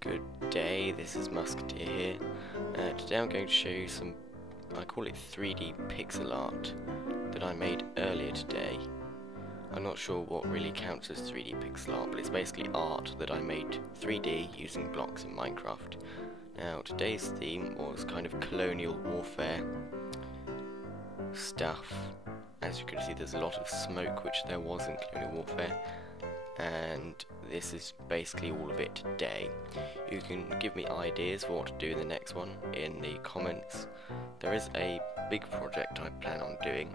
Good day, this is Musketeer here. Today I'm going to show you some, I call it 3D pixel art, that I made earlier today. I'm not sure what really counts as 3D pixel art, but it's basically art that I made 3D using blocks in Minecraft. Now today's theme was kind of colonial warfare stuff. As you can see, there's a lot of smoke, which there was in colonial warfare. And this is basically all of it today. You can give me ideas for what to do in the next one in the comments. There is a big project I plan on doing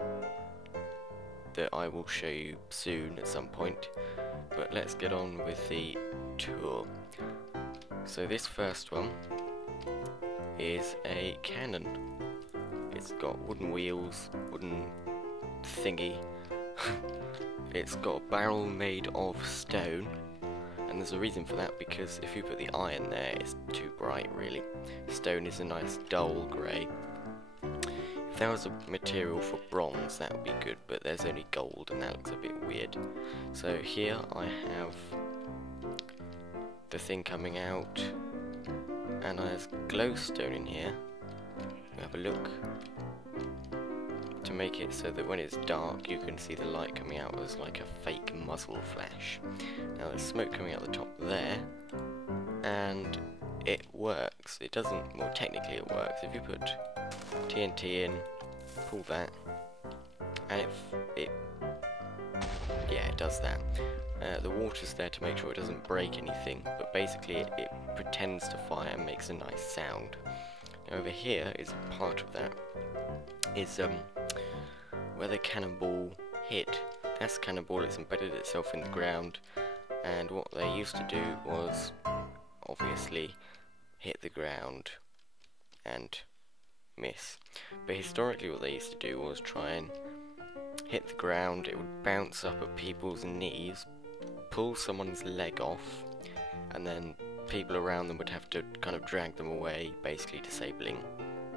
that I will show you soon at some point, but let's get on with the tour. So this first one is a cannon. It's got wooden wheels, wooden thingy. It's got a barrel made of stone, and there's a reason for that, because if you put the iron there, it's too bright really. Stone is a nice dull grey. If there was a material for bronze, that would be good, but there's only gold and that looks a bit weird. So here I have the thing coming out, and there's glowstone in here. We have a look. To make it so that when it's dark you can see the light coming out as like a fake muzzle flash. Now there's smoke coming out the top there, and it works. It doesn't, well technically it works. If you put TNT in, pull that, and it does that. The water's there to make sure it doesn't break anything, but basically it pretends to fire and makes a nice sound. Now over here is part of that, is where the cannonball hit. That's the cannonball, it's embedded itself in the ground, and what they used to do was obviously hit the ground and miss. But historically what they used to do was try and hit the ground, it would bounce up at people's knees, pull someone's leg off, and then people around them would have to kind of drag them away, basically disabling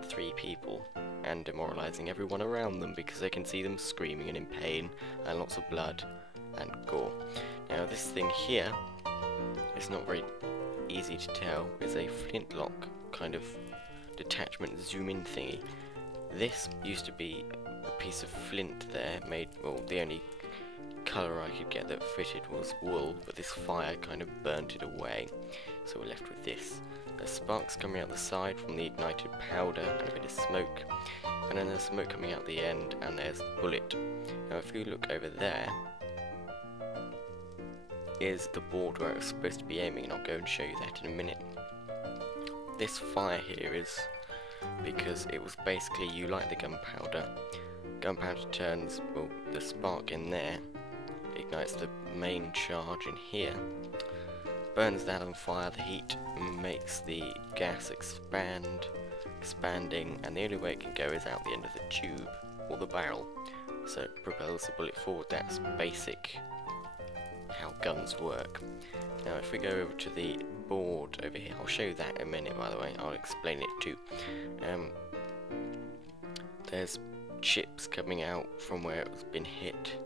3 people and demoralizing everyone around them because they can see them screaming and in pain and lots of blood and gore. Now this thing here is not very easy to tell. It's a flintlock kind of detachment zoom in thingy. This used to be a piece of flint there made, well the only colour I could get that fitted was wool, but this fire kind of burnt it away, so we're left with this. There's sparks coming out the side from the ignited powder and a bit of smoke, and then there's smoke coming out the end, and there's the bullet. Now if you look over there is the board where it was supposed to be aiming, and I'll go and show you that in a minute. This fire here is because it was basically, you light the gunpowder turns, well, the spark in there ignites the main charge in here, burns that on fire, the heat makes the gas expanding, and the only way it can go is out the end of the tube or the barrel, so it propels the bullet forward. That's basic how guns work. Now if we go over to the board over here, I'll show you that in a minute, by the way, I'll explain it too. There's chips coming out from where it's been hit.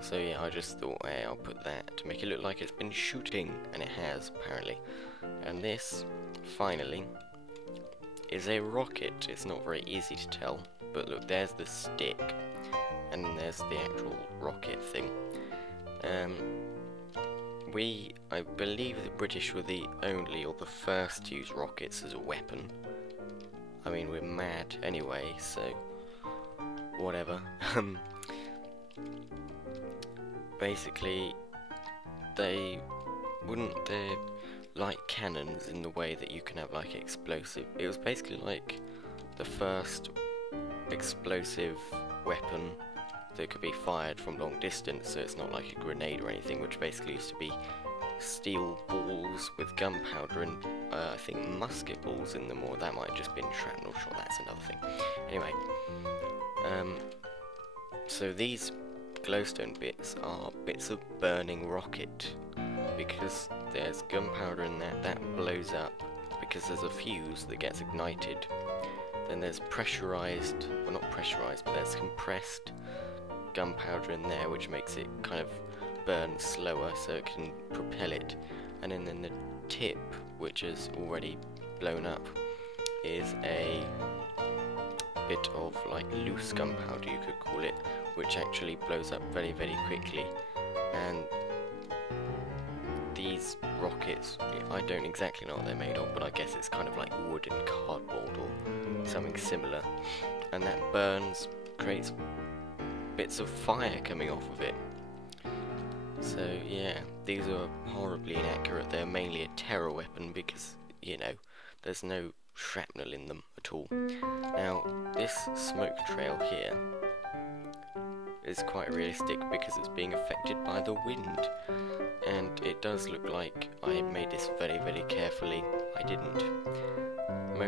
So yeah, I just thought, hey, I'll put that to make it look like it's been shooting, and it has, apparently. And this, finally, is a rocket. It's not very easy to tell, but look, there's the stick, and there's the actual rocket thing. I believe the British were the only, or the first to use rockets as a weapon. I mean, we're mad anyway, so whatever. Basically, they're like cannons in the way that you can have like explosive. It was basically like the first explosive weapon that could be fired from long distance, so it's not like a grenade or anything, which basically used to be steel balls with gunpowder and I think musket balls in them, or that might have just been shrapnel. Sure, that's another thing. Anyway, so these glowstone bits are bits of burning rocket, because there's gunpowder in there that blows up because there's a fuse that gets ignited. Then there's pressurized, well not pressurized, but there's compressed gunpowder in there, which makes it kind of burn slower so it can propel it. and then the tip, which is already blown up, is a bit of like loose gunpowder, you could call it, which actually blows up very, very quickly. And these rockets, I don't exactly know what they're made of, but I guess it's kind of like wood and cardboard or something similar, and that burns, creates bits of fire coming off of it. So yeah, these are horribly inaccurate. They're mainly a terror weapon because, you know, there's no shrapnel in them at all. Now, this smoke trail here is quite realistic because it's being affected by the wind, and it does look like I made this very, very carefully. I didn't.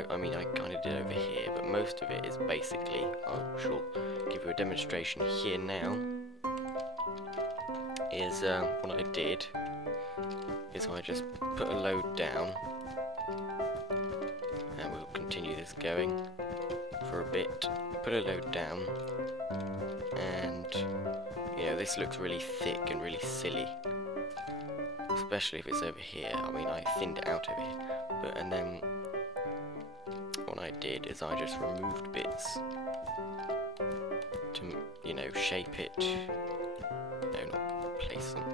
I mean, I kind of did over here, but most of it is basically, I shall give you a demonstration here now, is what I did is I just put a load down, and we'll continue this going for a bit. Put a load down, and you know, this looks really thick and really silly, especially if it's over here. I mean, I thinned it out over here, but and then what I did is I just removed bits to, you know, shape it. No, not place them.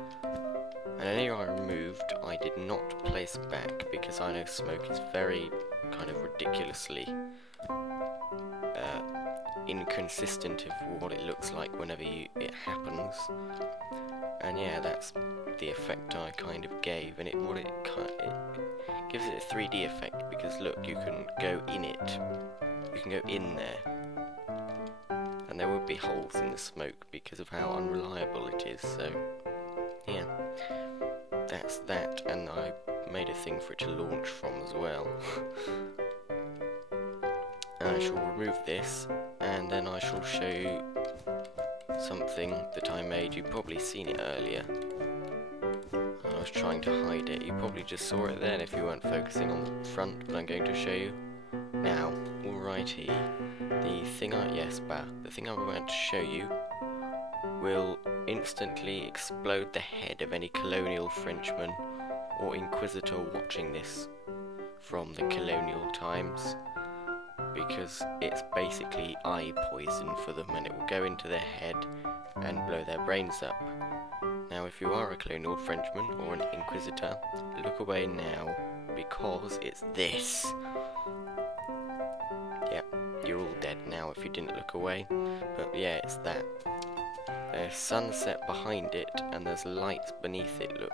And any I removed, I did not place back because I know smoke is very kind of ridiculously inconsistent of what it looks like whenever it happens. And yeah, that's the effect I kind of gave, and it gives it a 3D effect because look, you can go in it, you can go in there, and there would be holes in the smoke because of how unreliable it is. So yeah, that's that, and I made a thing for it to launch from as well. And I shall remove this, and then I shall show you something that I made. You've probably seen it earlier. I was trying to hide it. You probably just saw it then if you weren't focusing on the front, but I'm going to show you now. Alrighty. The thing I'm going to show you will instantly explode the head of any colonial Frenchman or Inquisitor watching this from the colonial times, because it's basically eye poison for them, and it will go into their head and blow their brains up. Now, if you are a colonial Frenchman or an Inquisitor, look away now, because it's this. Yep, you're all dead now if you didn't look away, but yeah, it's that. There's sunset behind it, and there's lights beneath it, look.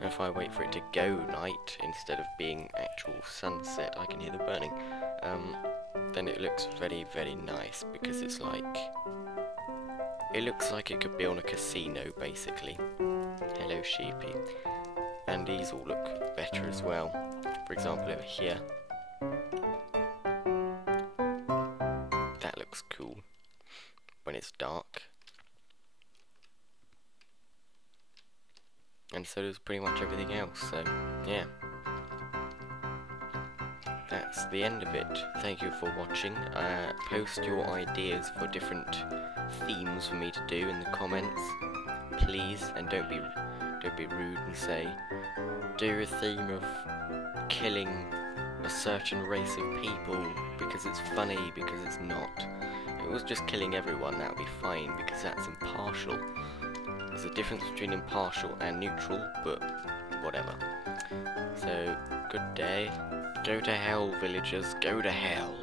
Now if I wait for it to go night, instead of being actual sunset, I can hear the burning. Then it looks very, very nice, because it's like, it looks like it could be on a casino, basically. Hello, sheepy. And these all look better as well. For example, over here. That looks cool when it's dark. And so does pretty much everything else, so yeah. That's the end of it. Thank you for watching. Post your ideas for different themes for me to do in the comments, please, and don't be rude and say, do a theme of killing a certain race of people because it's funny, because it's not. If it was just killing everyone, that would be fine, because that's impartial. There's a difference between impartial and neutral, but whatever. So, good day. Go to hell, villagers, go to hell.